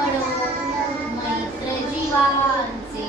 पडो मैत्र जीवांचे